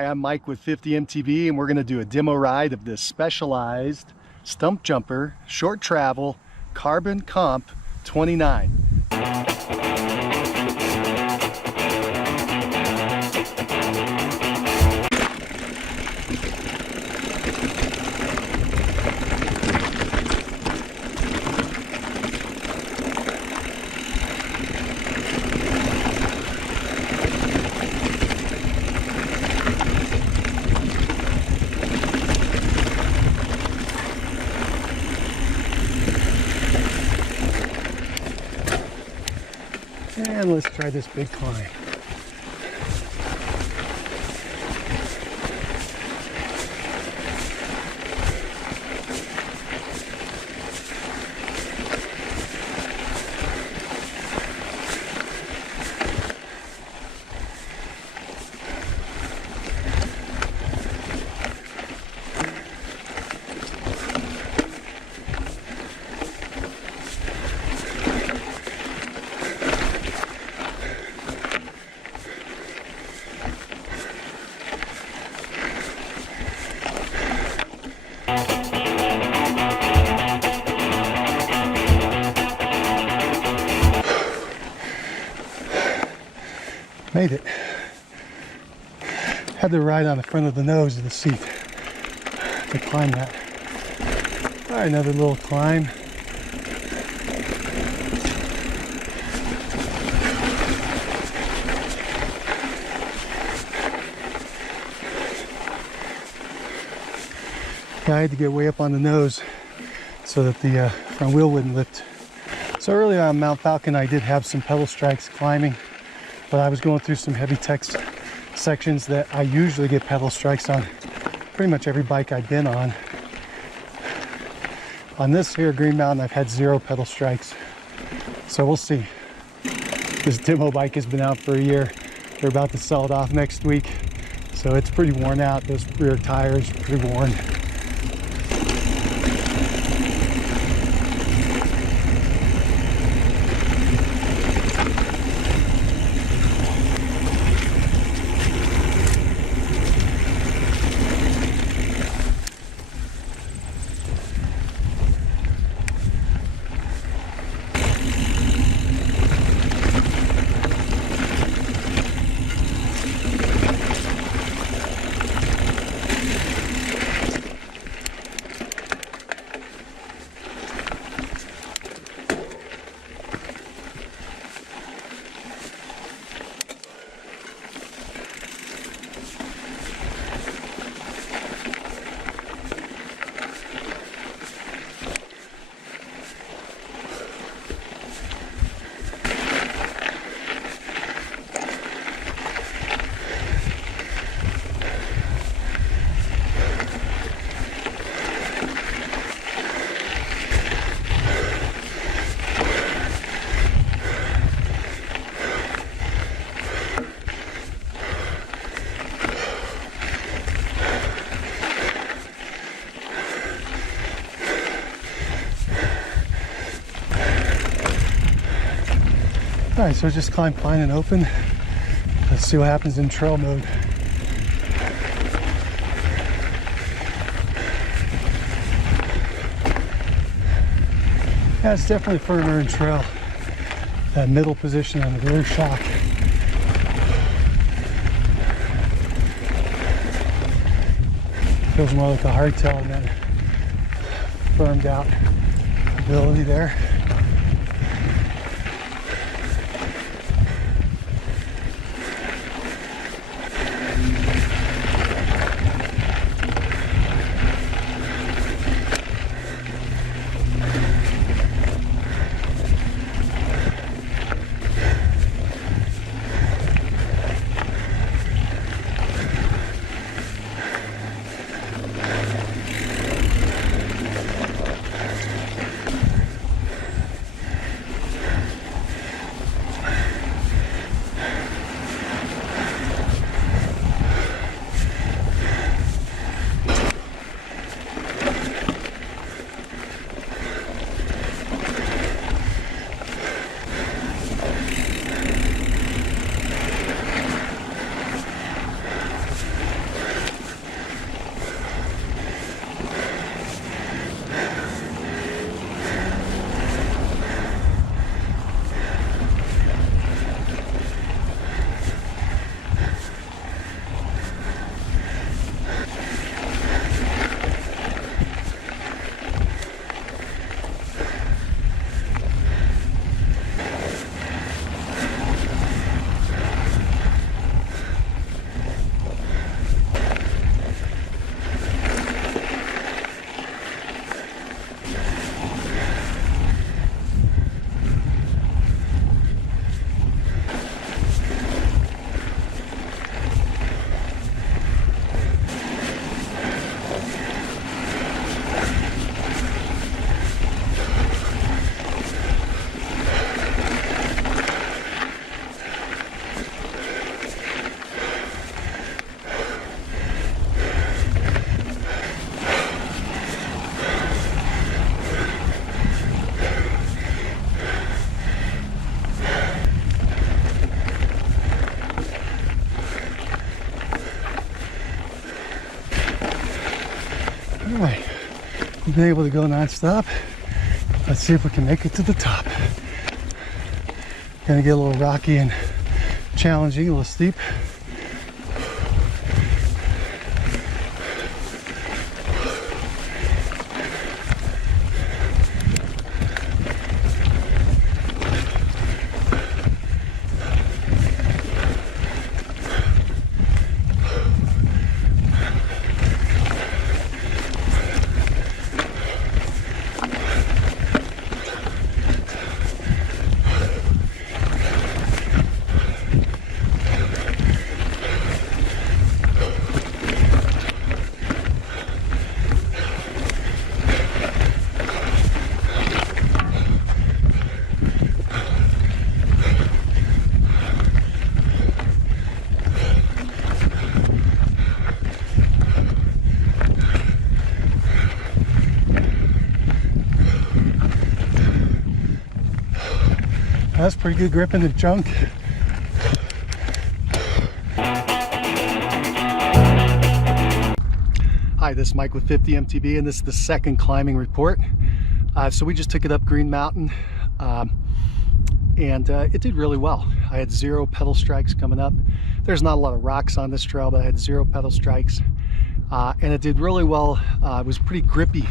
Hi, I'm Mike with 50 MTB, and we're going to do a demo ride of this specialized Stumpjumper Short Travel Carbon Comp 29. And let's try this big climb. Made it. Had to ride on the front of the nose of the seat to climb that. All right, another little climb. I had to get way up on the nose so that the front wheel wouldn't lift. So earlier on Mount Falcon, I did have some pedal strikes climbing, but I was going through some heavy text sections that I usually get pedal strikes on pretty much every bike I've been on. On this here Green Mountain, I've had 0 pedal strikes. So we'll see. This demo bike has been out for a year. They're about to sell it off next week. So it's pretty worn out. Those rear tires are pretty worn. All right, so just climb fine and open. Let's see what happens in trail mode. Yeah, it's definitely firmer in trail. That middle position on the rear shock. Feels more like a hardtail and then firmed out ability there. All right, we've been able to go non-stop. Let's see if we can make it to the top. Gonna get a little rocky and challenging, a little steep. That's pretty good grip in the junk. Hi, this is Mike with 50 MTB, and this is the second climbing report. So we just took it up Green Mountain, and it did really well. I had 0 pedal strikes coming up. There's not a lot of rocks on this trail, but I had 0 pedal strikes, and it did really well. It was pretty grippy.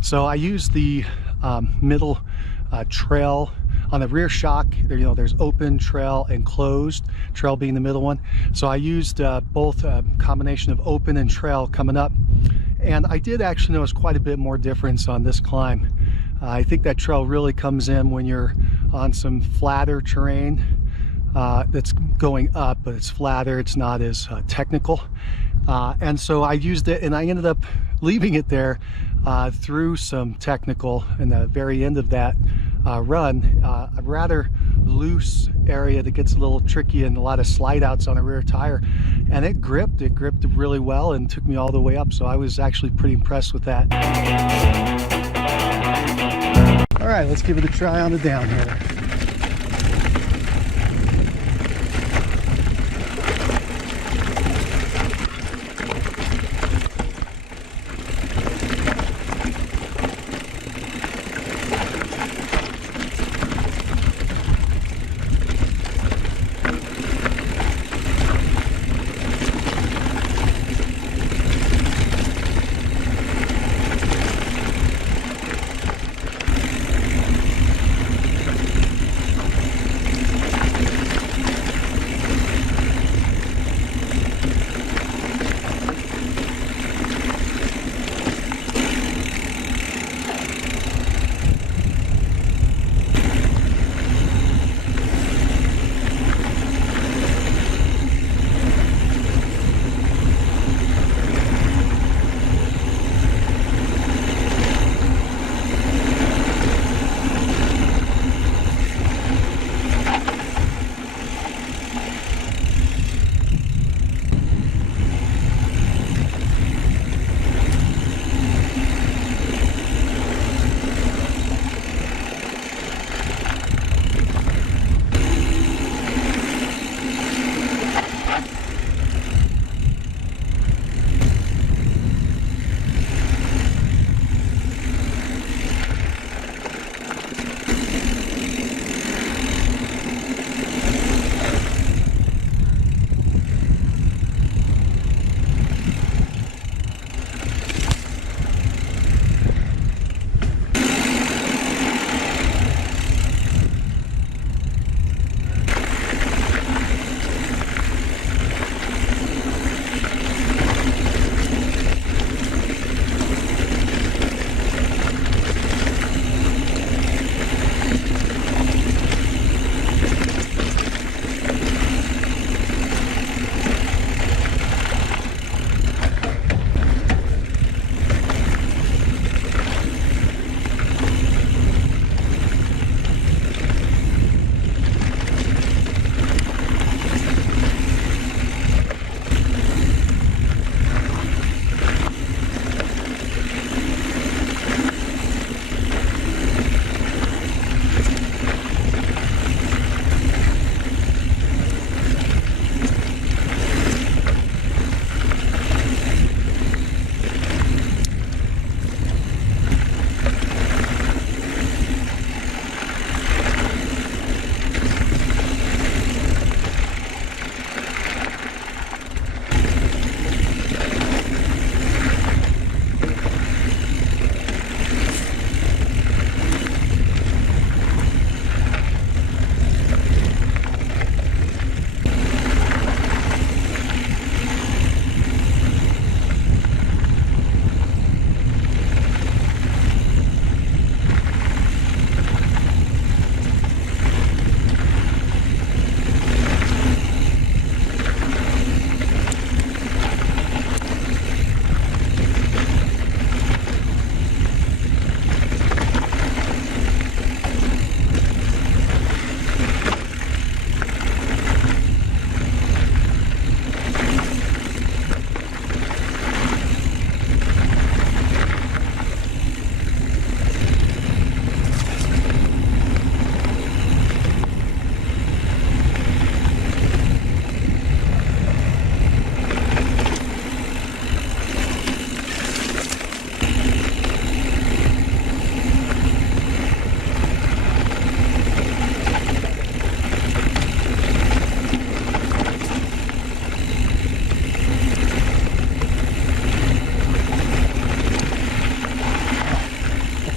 So I used the middle trail. On the rear shock, there's open trail and closed, trail being the middle one. So I used both a combination of open and trail coming up. And I did actually notice quite a bit more difference on this climb. I think that trail really comes in when you're on some flatter terrain that's going up, but it's flatter, it's not as technical. And so I used it, and I ended up leaving it there through some technical in the very end of that run, a rather loose area that gets a little tricky and a lot of slide outs on a rear tire, and it gripped really well and took me all the way up. So I was actually pretty impressed with that. All right, let's give it a try on the downhill.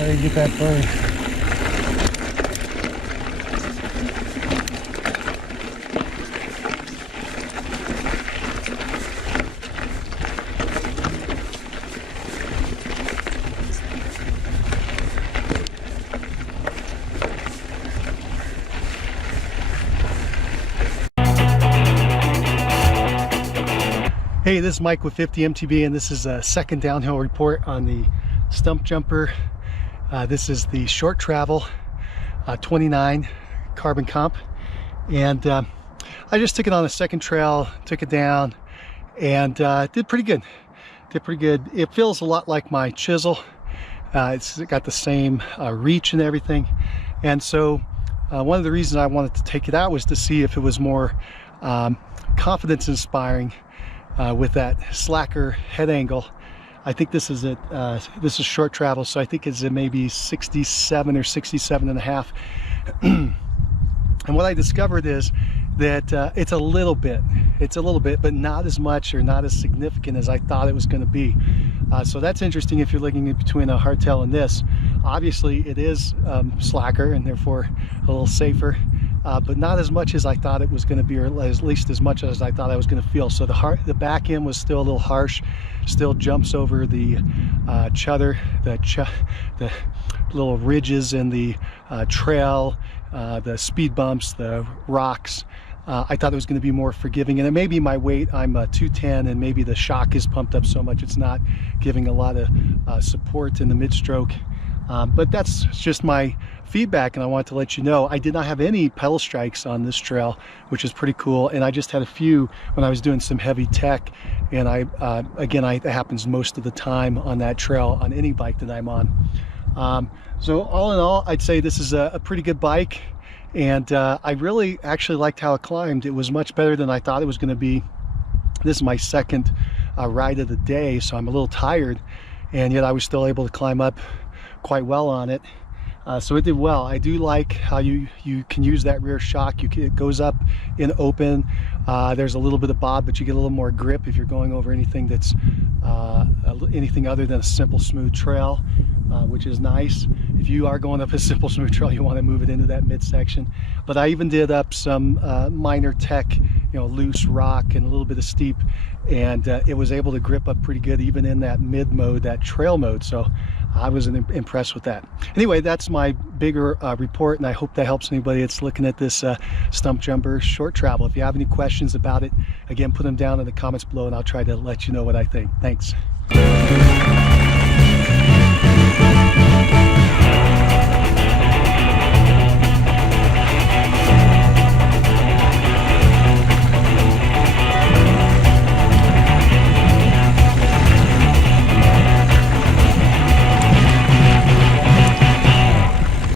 I didn't get that burn. Hey, this is Mike with 50 MTB, and this is a second downhill report on the Stumpjumper. This is the Short Travel 29 carbon comp, and I just took it on a second trail, took it down, and did pretty good. It feels a lot like my chisel. It's got the same reach and everything, and so one of the reasons I wanted to take it out was to see if it was more confidence inspiring. With that slacker head angle. I think this is this is Short Travel, so I think it's at maybe 67 or 67 and a half. And what I discovered is that it's a little bit, but not as much or not as significant as I thought it was going to be. So that's interesting if you're looking in between a hardtail and this. Obviously it is slacker and therefore a little safer. But not as much as I thought it was going to be, or at least as much as I thought I was going to feel. So the back end was still a little harsh, still jumps over the chudder, the little ridges in the trail, the speed bumps, the rocks. I thought it was going to be more forgiving, and it may be my weight. I'm 210, and maybe the shock is pumped up so much it's not giving a lot of support in the mid-stroke. But that's just my feedback, and I wanted to let you know I did not have any pedal strikes on this trail, which is pretty cool, and I just had a few when I was doing some heavy tech, and that happens most of the time on that trail on any bike that I'm on. So all in all, I'd say this is a pretty good bike, and I really actually liked how it climbed. It was much better than I thought it was going to be. This is my second ride of the day, so I'm a little tired, and yet I was still able to climb up quite well on it. So it did well. I do like how you can use that rear shock. It goes up in open. There's a little bit of bob, but you get a little more grip if you're going over anything that's anything other than a simple smooth trail, which is nice. If you are going up a simple smooth trail, you want to move it into that midsection. But I even did up some minor tech, loose rock and a little bit of steep, and it was able to grip up pretty good even in that mid mode, that trail mode. So I was impressed with that. Anyway, that's my bigger report, and I hope that helps anybody that's looking at this Stumpjumper Short Travel. If you have any questions about it, again, put them down in the comments below, and I'll try to let you know what I think. Thanks.